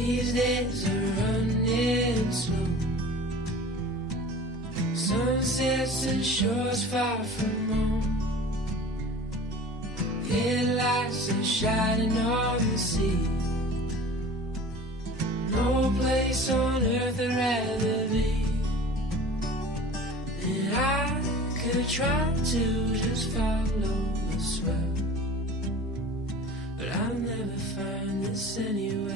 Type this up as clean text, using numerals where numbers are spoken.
These days are running slow. Sunsets and shores far from home. Headlights are shining on the sea. No place on earth I'd rather be. And I could try to just follow the swell, but I'll never find this anywhere.